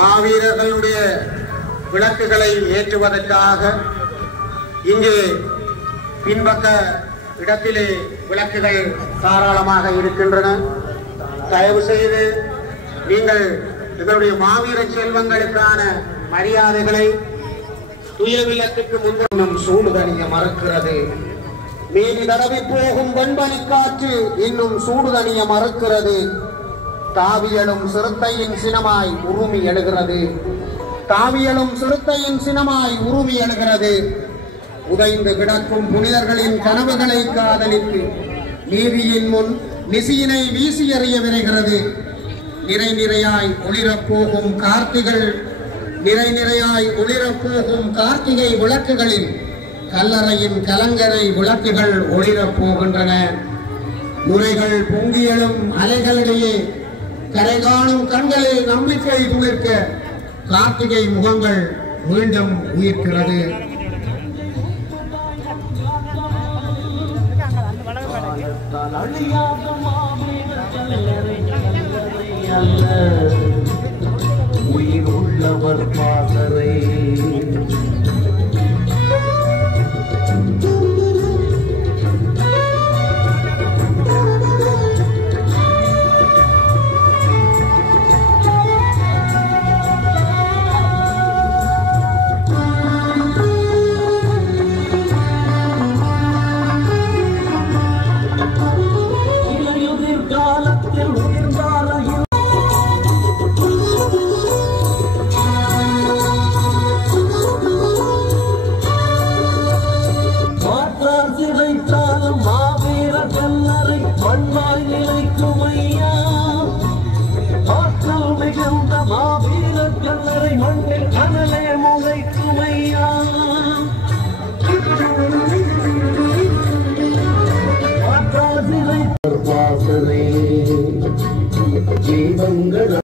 மாவீரர்களுடைய விளக்குகளை ஏற்றுவதற்காக இங்கே பின்பக்க இடத்திலே விளக்குகள் தாராளமாக இருக்கின்றன. தயவு செய்து நீங்கள் எங்களுடைய மாவீர செல்வங்களுக்கான மரியாதைகளை துயவிலத்துக்கு முன்னும் சூடுதணிய மறுக்கிறது. மீறி தடவி போகும் வெண்பனி காற்று இன்னும் சூடுதணிய மறுக்கிறது. தாவியலும் சிறுத்தையின் சினமாய் உருமி எழுகிறது. தாவியலும் சிறுத்தையின் சினமாய் உருமி எழுகிறது. உதைந்து கிடக்கும் புனிதர்களின் கனவுகளை காதலித்து நீதியின் முன் நிசியினை வீசி எறிய விரைகிறது. நிறை நிறையாய் ஒளிரப்போகும் கார்த்திகள் நிறை நிறையாய் ஒளிரப்போகும் கார்த்திகை விளக்குகளில் கல்லறையின் கலங்கரை விளக்குகள் ஒளிரப் போகின்றன. நுரைகள் பொங்கியலும் அலைகளிடையே கரை காணும் கண்களில் நம்பிக்கை துளிர்க்க கார்த்திகை முகங்கள் மீண்டும் உயிர்க்கிறது. உயிர் உள்ளவர் பாசறை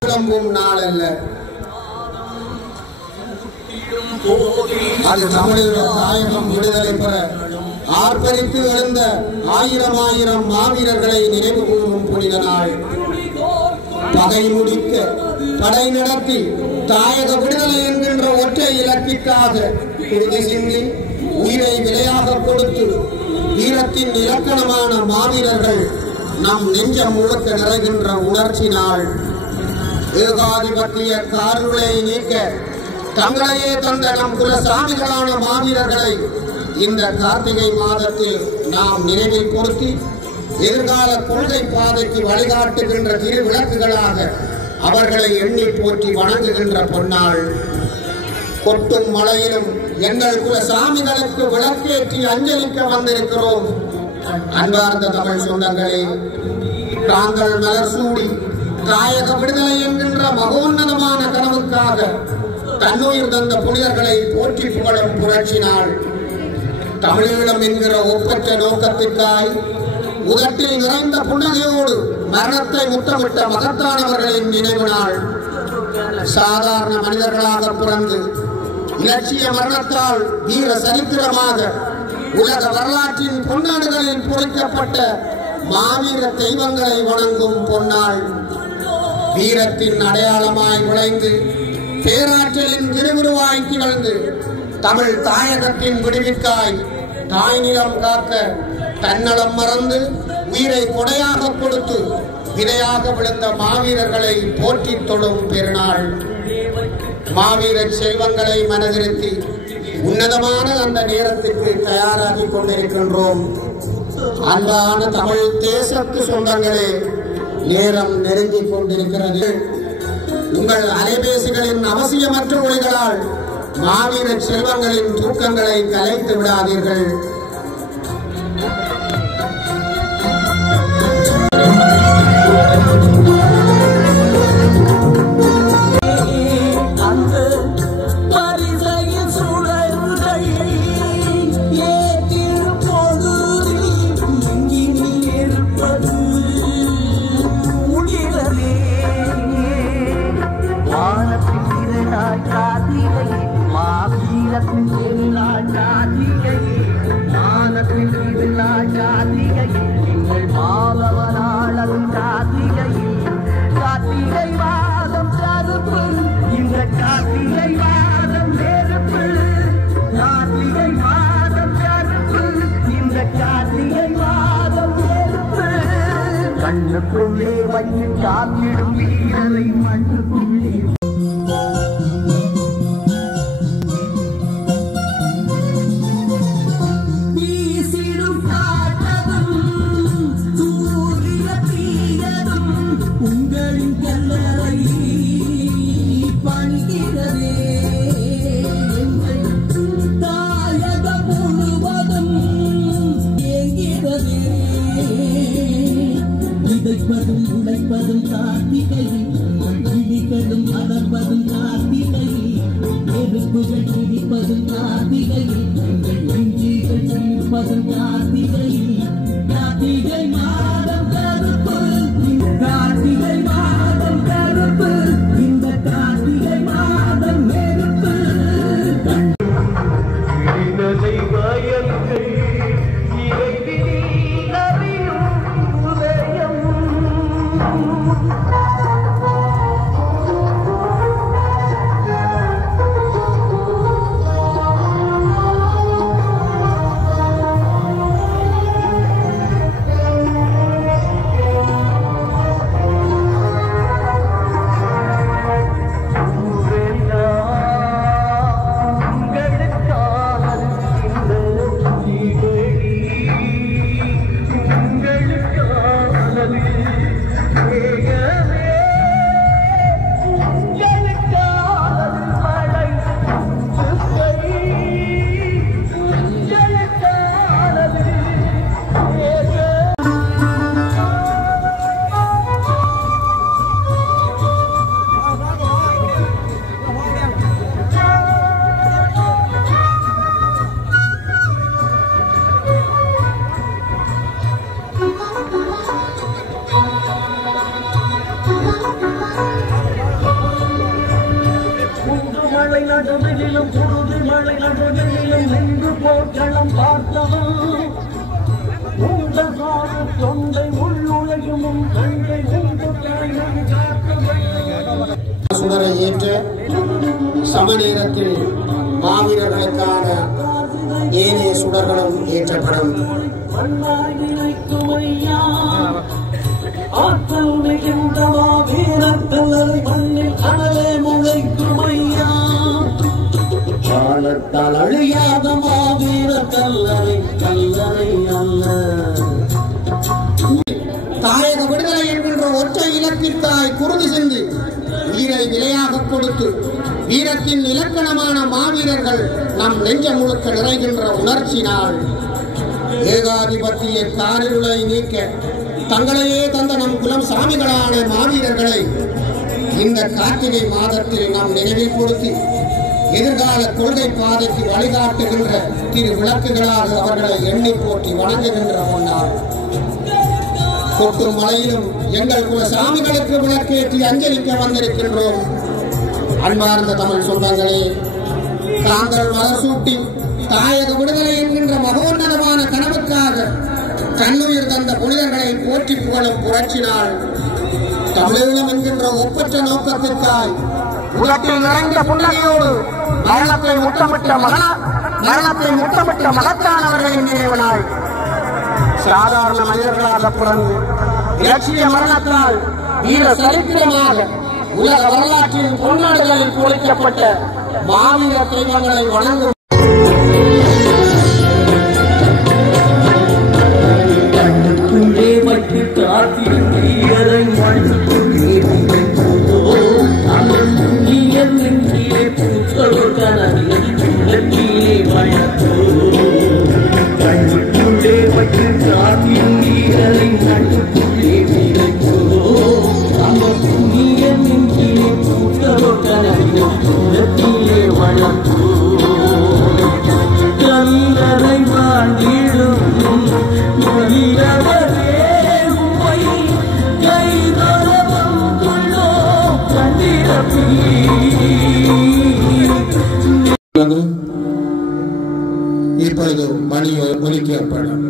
விளம்பும் நாள் அல்ல. அது தமிழக தாயகம் விடுதலை பெற ஆர்ப்பரித்து எழுந்த ஆயிரம் ஆயிரம் மாவீரர்களை நினைவு கூறும் புனித நாள். பகை முடிக்க படை நடத்தி தாயக விடுதலை என்கின்ற ஒற்றை இலக்கிற்காக குருதி சிந்தி உயிரை விலையாக கொடுத்து வீரத்தின் இலக்கணமான மாவீரர்கள் நம் நெஞ்சம் முழுக்க நிறைகின்ற உணர்ச்சி நாள். ஏகாதிபத்திய கார்களை நீக்க தங்களையே தந்த நம் குல சாமிகளான மாவீரர்களை இந்த கார்த்திகை மாதத்தில் நாம் நினைவில் பொருத்தி எதிர்கால கொள்கை பாதைக்கு வழிகாட்டுகின்ற திருவிளக்குகளாக அவர்களை எண்ணி போற்றி வணங்குகின்ற பொன்னாள். கொட்டும் மழையிலும் எங்கள் குல சாமிகளுக்கு விளக்கேற்றி அஞ்சலிக்க வந்திருக்கிறோம். அன்பார்ந்த தமிழ் சொந்தங்களே, தாங்கள் மலர் சூடி தாயக விடுதலை என்கின்ற மகோன்னதமான கனவுக்காக தன்னுயிர் தந்த புனிதர்களை போற்றி புகழும் புரட்சி நாள். தமிழீழம் என்கிற ஒப்பற்ற நோக்கத்திற்காய் உதட்டில் நிறைந்த புன்னகையோடு மரணத்தை முத்தமிட்ட மகத்தானவர்களின் நினைவு நாள். சாதாரண மனிதர்களாக பிறந்து இலட்சிய மரணத்தால் வீர சரித்திரமாக உலக வரலாற்றின் பொன்னாடுகளில் பொறிக்கப்பட்ட மாவீர தெய்வங்களை வணங்கும் பொன்னாள். வீரத்தின் அடையாளமாய் விளைந்து பேராற்றலின் திருவுருவாய் திகழ்ந்து தமிழ் தாயகத்தின் விடுவிற்காய் தாய் நிலம் காக்க தன்னலம் மறந்து உயிரை கொடையாக கொடுத்து விதையாக விழுந்த மாவீரர்களை போற்றி தொடும் பெருநாள். மாவீர செல்வங்களை மனதிருத்தி உன்னதமான அந்த நேரத்திற்கு தயாராகி கொண்டிருக்கின்றோம். அன்பான தமிழ் தேசத்து சொந்தங்களே, நேரம் நெருங்கிக் கொண்டிருக்கிறது. உங்கள் அலைபேசிகளின் அவசியமற்ற ஒளிகளால் மாவீர செல்வங்களின் தூக்கங்களை கலைத்து விடாதீர்கள். கார்த்திகை மாதம் நெருப்பு, கார்த்திகை மாதம் கருப்பு, இந்த கார்த்திகை மாதம் நெருப்பு. கண்ணுக்குள்ளே வைத்து காத்திடும் வீரரை மண்ணுக்குள்ளே வீசிடும் காற்றதும் சூரிய தீயதும் உங்களின் கல்லறை பணிகிறதே. தாயகம் முழுவதும் ஏங்கிறதே. விதைப்பதும் உழைப்பதும் கார்த்திகை, விழிகளும் மலர்வதும் கார்த்திகை, நெருப்புகள் பிடிப்பதும் கார்த்திகை, நெஞ்சுகள் சிரிப்பதும் கார்த்திகை. கார்த்திகை மாதம் கருப்பு, கார்த்திகை மாதம் கருப்பு, இந்த கார்த்திகை மாதம் நெருப்பு. வயல்கள் இறைவினில் அறியும் உதயம். மழை நடுவிலும் புழுதி மழை நடுவிலும் நின்று போர்க்களம் பார்த்தவன் உங்கள் சாறு தொண்டை உள்ளுழையும் கண்ணை உண்டு தலைமை காத்தவன். சுடரை ஏற்ற சமநேரத்தில் மாவீரர்களுக்கான ஏனைய சுடர்களும் ஏற்றப்படும். ஆற்றல் மிகுந்த மாவீரர்கள் மண்ணில் அனலே முளைக்கும் ஐயா. காலத்தால் அழியாத மாவீர கல்லறை கல்லறை அல்ல. தாயக விடுதலை என்கின்ற ஒற்றை இலக்கிற்காய் குருதி சென்று உயிரை விலையாக கொடுத்து வீரத்தின் இலக்கணமான மாவீரர்கள் நம் நெஞ்ச முழுக்க நிறைகின்ற உணர்ச்சினால் ஏகாதிபத்திய காரிருளை நீக்க தங்களையே தந்த நம் குலம் சாமிகளான மாவீரர்களை இந்த கார்த்திகை மாதத்தில் நாம் நினைவில் கொடுத்து எதிர்கால கொள்கை பாதைக்கு வழிகாட்டுகின்ற திரு விளக்குகளாக அவர்களை எண்ணி போற்றி வணங்குகின்ற முன்னாள் கொட்டும் மலையிலும் எங்கள் குல சாமிகளுக்கு விளக்கேற்றி அஞ்சலிக்க வந்திருக்கின்றோம். அன்பார்ந்த தமிழ் சொந்தங்களே, தாங்கள் மலர் சூட்டி தாயக விடுதலை என்கின்ற மகோன்னதமான கனவுக்காக கண்ணுயிர் தந்த புனிதர்களை போற்றி புகழும் புரட்சினால் தமிழீழம் என்கின்ற ஒப்பற்ற நோக்கத்திற்காய் உலகில் நிறைந்த புன்னகையோடு மரணத்தை முத்தமிட்ட மகத்தானவர்களின் நினைவு நாள். சாதாரண மனிதர்களாக பிறந்து இலட்சிய மரணத்தால் வீர சரித்திரமாக உலக வரலாற்றில் பொன்னாடுகளில் பொறிக்கப்பட்ட மாவீர தெய்வங்களை வணங்கும் கண்ணுக்குள்ளே வைத்து காத்திடும் வீரரை மண்ணுக்குள்ளே நெஞ்சிலே பூக்களோ கனவிலே வளர்த்தோ. கண்ணுக்குள்ளே வைத்து காத்திடும் வீரரை மண்ணுக்குள்ளே விதைத்தோ. அவர் புண்ணிய நெஞ்சிலே பூக்களோ கனவிலே வளர்த்தோ. கல்லறை வாழ்ந்திடும் வீரவரே உம்மை கைதளம் கொள்ளோ கண்டிரப்பி. இப்பொழுது மணி ஒலிக்கப்படும்.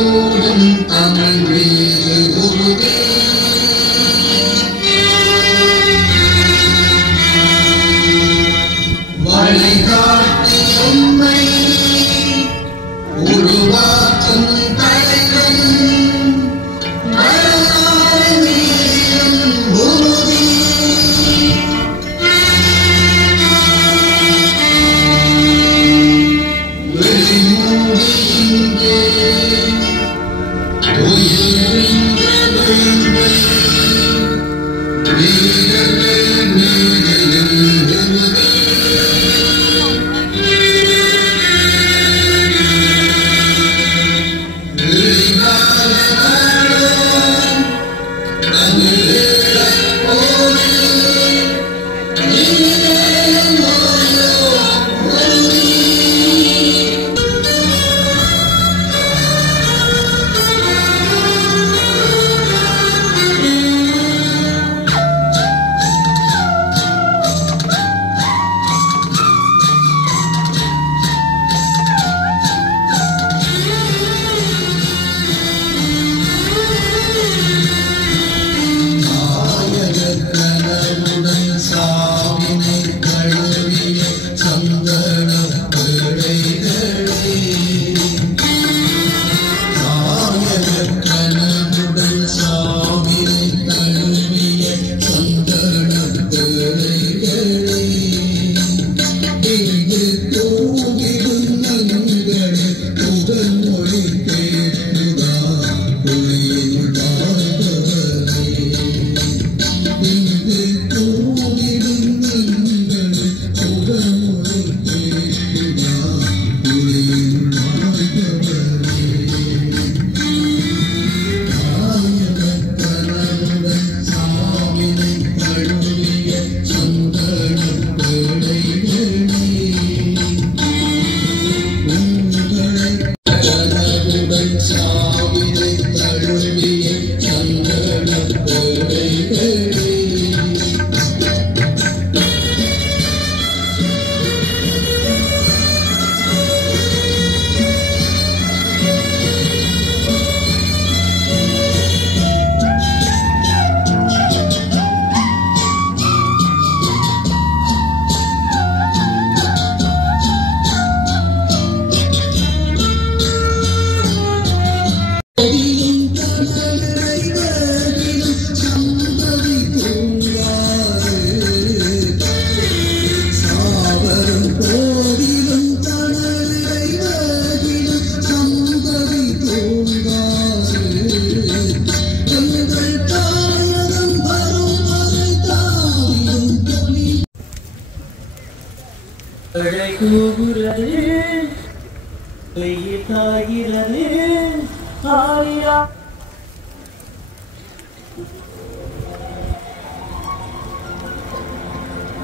போதும் தமிழ் மீது உறுதி வழிகாட்டி உண்மை உருவாக்கும் தலைவன் மறுநாள் மீதும் உறுதி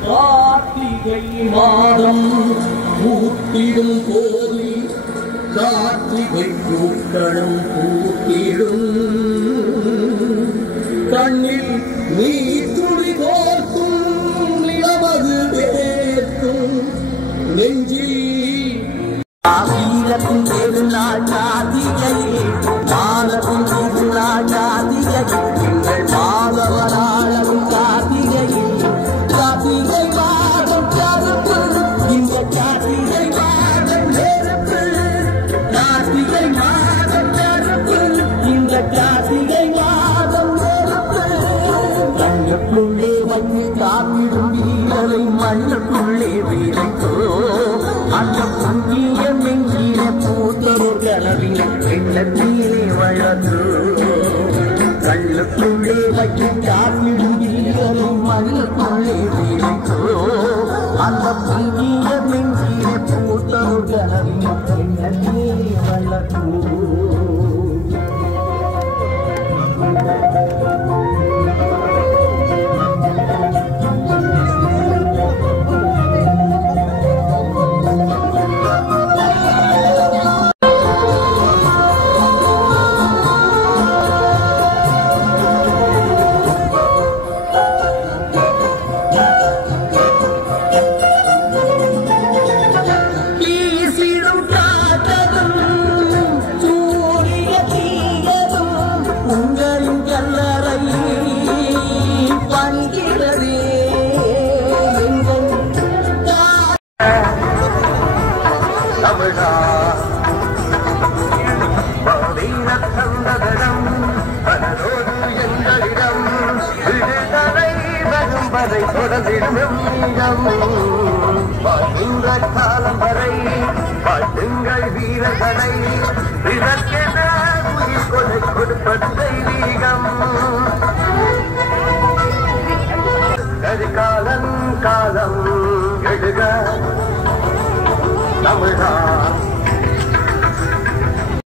கார்த்திகை மாதம் பூத்திடும் போது கார்த்திகை பூக்களும் பூத்திடும் கண்ணில் நீ துளி கோர்க்கும் நிலமது வேர்க்கும் நெஞ்சில் வீரத்தின் பெருநாள் கார்த்திகையே மாலத்தின் திருநாள் கார்த்திகையே எங்கள் மாதவராளவும் கார்த்திகையே கார்த்திகை மாதம் கருப்பு இந்த கார்த்திகை மாதம் நெருப்பு கார்த்திகை மாதம் கருப்பு இந்த கார்த்திகை மாதம் நெருப்பு கண்ணுக்குள்ளே வந்து காப்பிடும் வீரரை மண்ணுக்குள்ளே வீரைத்தோ அந்த புங்கிய மெங்கிய பூத்தொரு கனவின் எண்ணத்திலே வளர்ந்து கண்ணுக்குள்ளே வைத்து காப்பிடும் வீரரை மண்ணுக்குள்ளே வீரைத்தோ அந்த புங்கிய மெங்கிய பூத்தொரு கனவின் எண்ணத்திலே வளர்ந்து தொடர்ந்திடும் நீளம் வாழ்கின்ற காலம் வரை வாழ்த்துங்கள் வீரர்களை இதற்கென உயிர் கொலை கொடுப்பது தெய்வீகம் கரிகாலன் காலம் எழுக தமிழா